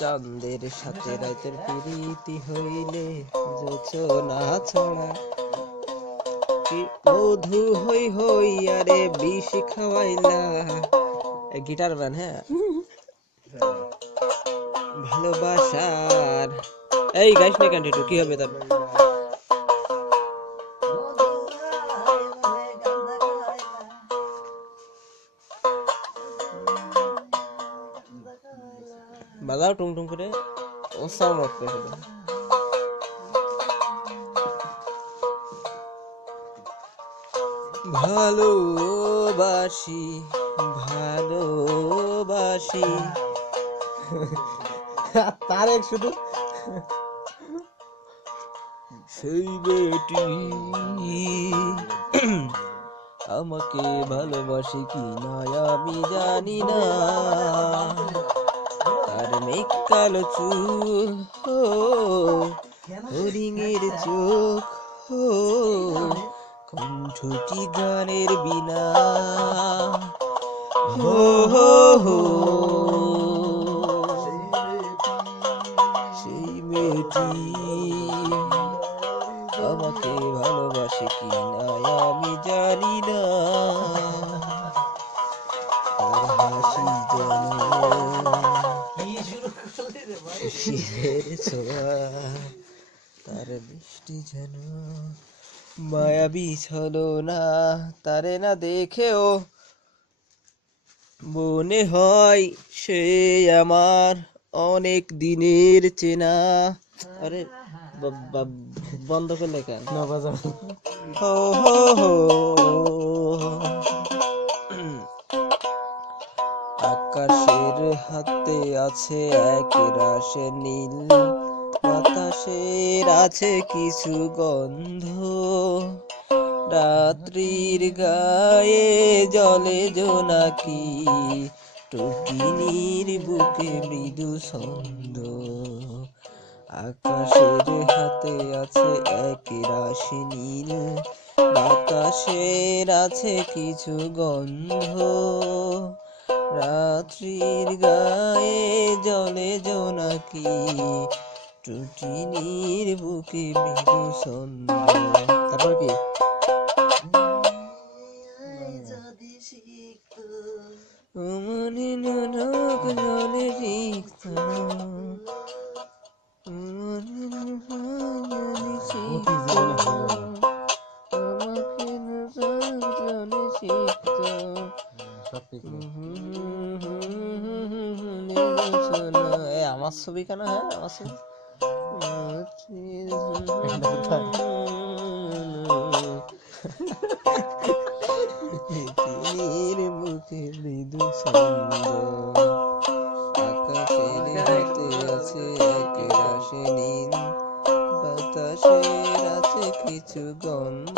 চাঁদের সাথে রাতের প্রীতি হইলে যোচনা ছড়া কি মধু হই হই আরে বিষ খাওয়াইলা। গিটার ব্যান, হ্যাঁ। ভালোবাসার এই গাইস না কেন একটু কি হবে তারপর? বাজাও টুং টুং করে, ও সাউন্ড অফ করে দাও। ভালোবাসি ভালোবাসি তারে শুধু সেই বেটি আমাকে ভালোবাসে কি না আমি জানি না। তার মেঘ কালো চুল, হরিণের চোখ, কণ্ঠটি গানের বিনা। হো হো হো সেই মেয়েটি আমাকে ভালোবাসে কি না আমি জানি না। তার হাসি যেন শিশিরের ছোঁয়া, তার বৃষ্টি যেন মায়াবী ছলনা। তারে না দেখেও মনে হয় সে আমার অনেক দিনের চেনা। আরে বন্ধ করলে কেন? হো হো হো আকাশের হাতে আছে এক রাশে নীল, বাতাসের আছে কিছু গন্ধ, রাত্রির গায়ে জলে জোনাকি, টুকিনির বুকে মৃদু ছন্দ। আকাশের হাতে আছে এক রাশি নীল, বাতাসের আছে কিছু গন্ধ, রাত্রির গায়ে জলে জোনাকি, টুটিনির বুকে মৃদু ছন্দ। তারপর কি? মনে নরক জলে রিক্ত, আমার ছবি কেন? হ্যাঁ আমার ছবি বুকে মৃদু ছন্দ। আকাশের হাতে আছে এক রাশি নীল, বাতাসের আছে কিছু গন্ধ,